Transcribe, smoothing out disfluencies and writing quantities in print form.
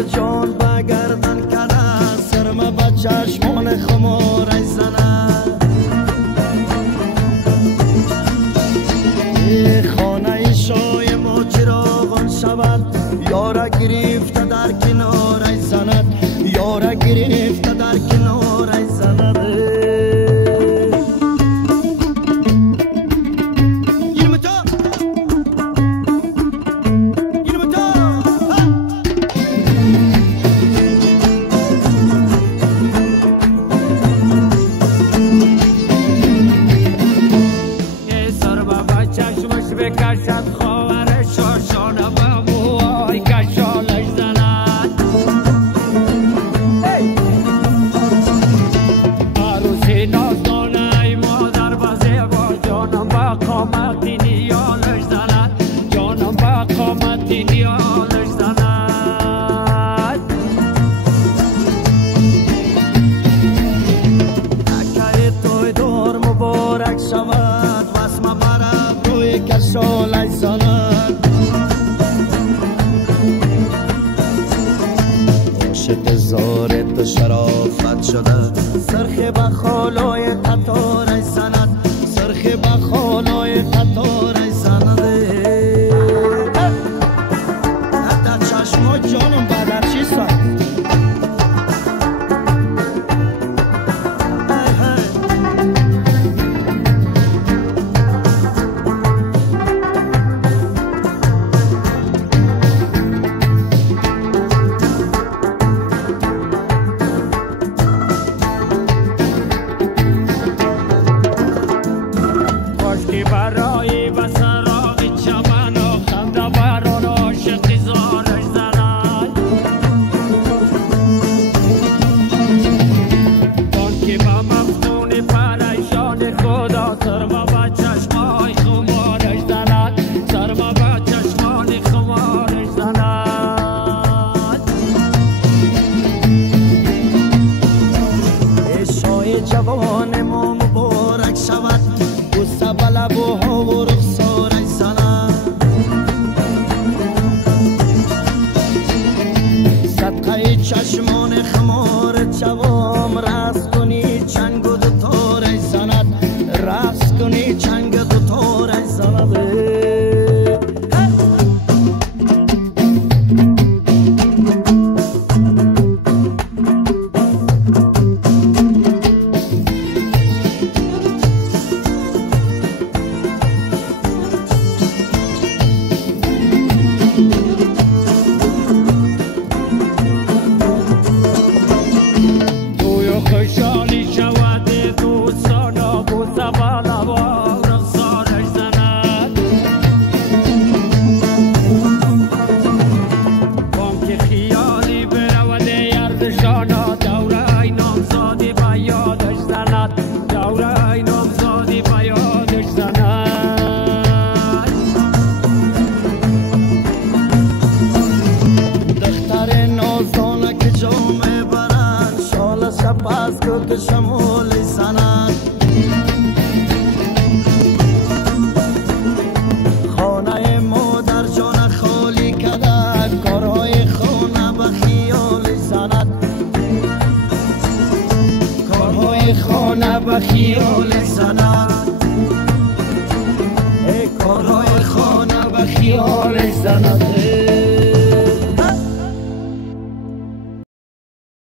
در جان بگردن کده سرمه به چشمان خمارش زند خانه شای ما چراغان شود یاره گرفته در کنارش زند یاره گرفته در کنارش زند بکشد خواهر شاشانه و موهای کشالش زند عروسی نازدانه ای مادر و زیبا جانم به قامتی نیالش زند جانم به قامتی نیالش زند اکه توی دور مبارک شود واسمه برد روی کشالش زند عاشق زار تو شرافت شده سرخ به خالای قطارش زند سرخ به خالای قطارش زند در چشما جانم بدر چی سند برای و سراغ چمن و خنده بران عاشق زارش زند آن که با مفتون پریشان خدا سرما به چشمان خمارش زند سرما به چشمان خمارش زند عشای جوان ما مبارک شود بوسه به لبوها و رخسارش زند صدقه چشمان خمار جوام رقص کنی چنگ و دوتارش زند رقص کنی چنگ دوتارش زند خوشحالی شود دوستان و بوسه به لب و رخسارش زند بام که خیالی برود یردشان دوره نامزادی به یادش زند دوره نامزادی به یادش زند دختر نازدانه که جامه برند شال شپس که شمالی زند خانه مادر جان خالی کده کارهای خانه به خیال زند کارهای خانه به خیال زند